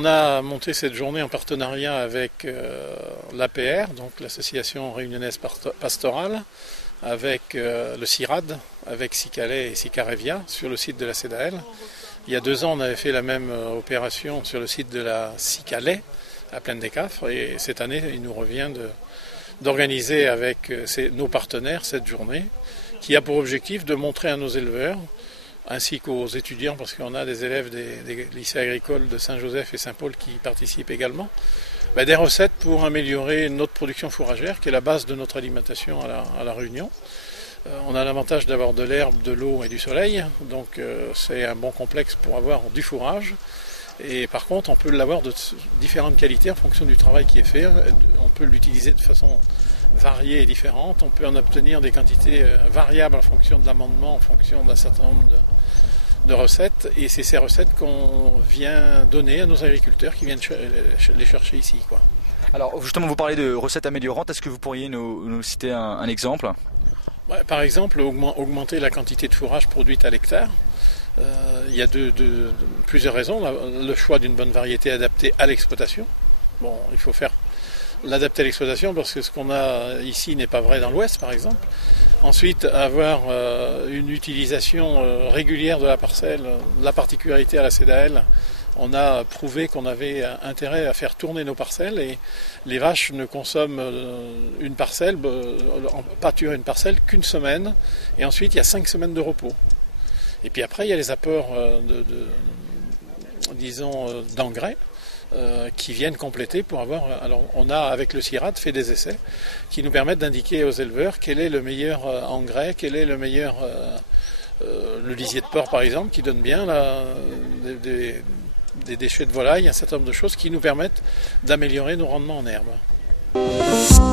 on a monté cette journée en partenariat avec l'APR, donc l'Association réunionnaise pastorale, avec le CIRAD, avec Cicalais et Sicarevia sur le site de la CEDAL. Il y a 2 ans, on avait fait la même opération sur le site de la Cicalais, à Plaine des Cafres, et cette année, il nous revient d'organiser avec nos partenaires cette journée qui a pour objectif de montrer à nos éleveurs ainsi qu'aux étudiants, parce qu'on a des élèves des lycées agricoles de Saint-Joseph et Saint-Paul qui participent également, des recettes pour améliorer notre production fourragère, qui est la base de notre alimentation à la Réunion. On a l'avantage d'avoir de l'herbe, de l'eau et du soleil, donc c'est un bon complexe pour avoir du fourrage. Et par contre, on peut l'avoir de différentes qualités en fonction du travail qui est fait. On peut l'utiliser de façon variée et différente. On peut en obtenir des quantités variables en fonction de l'amendement, en fonction d'un certain nombre de recettes. Et c'est ces recettes qu'on vient donner à nos agriculteurs qui viennent les chercher ici, quoi. Alors justement, vous parlez de recettes améliorantes. Est-ce que vous pourriez nous citer un exemple ? Par exemple, augmenter la quantité de fourrage produite à l'hectare. Il y a plusieurs raisons. Le choix d'une bonne variété adaptée à l'exploitation. Bon, il faut faire l'adapter à l'exploitation parce que ce qu'on a ici n'est pas vrai dans l'Ouest, par exemple. Ensuite, avoir une utilisation régulière de la parcelle. La particularité à la CEDAL, on a prouvé qu'on avait intérêt à faire tourner nos parcelles et les vaches ne consomment une parcelle, pâturer une parcelle qu'une semaine et ensuite il y a 5 semaines de repos. Et puis après, il y a les apports d'engrais qui viennent compléter pour avoir... Alors, on a, avec le CIRAD, fait des essais qui nous permettent d'indiquer aux éleveurs quel est le meilleur engrais, quel est le meilleur... le lisier de porc, par exemple, qui donne bien des déchets de volaille, un certain nombre de choses qui nous permettent d'améliorer nos rendements en herbe.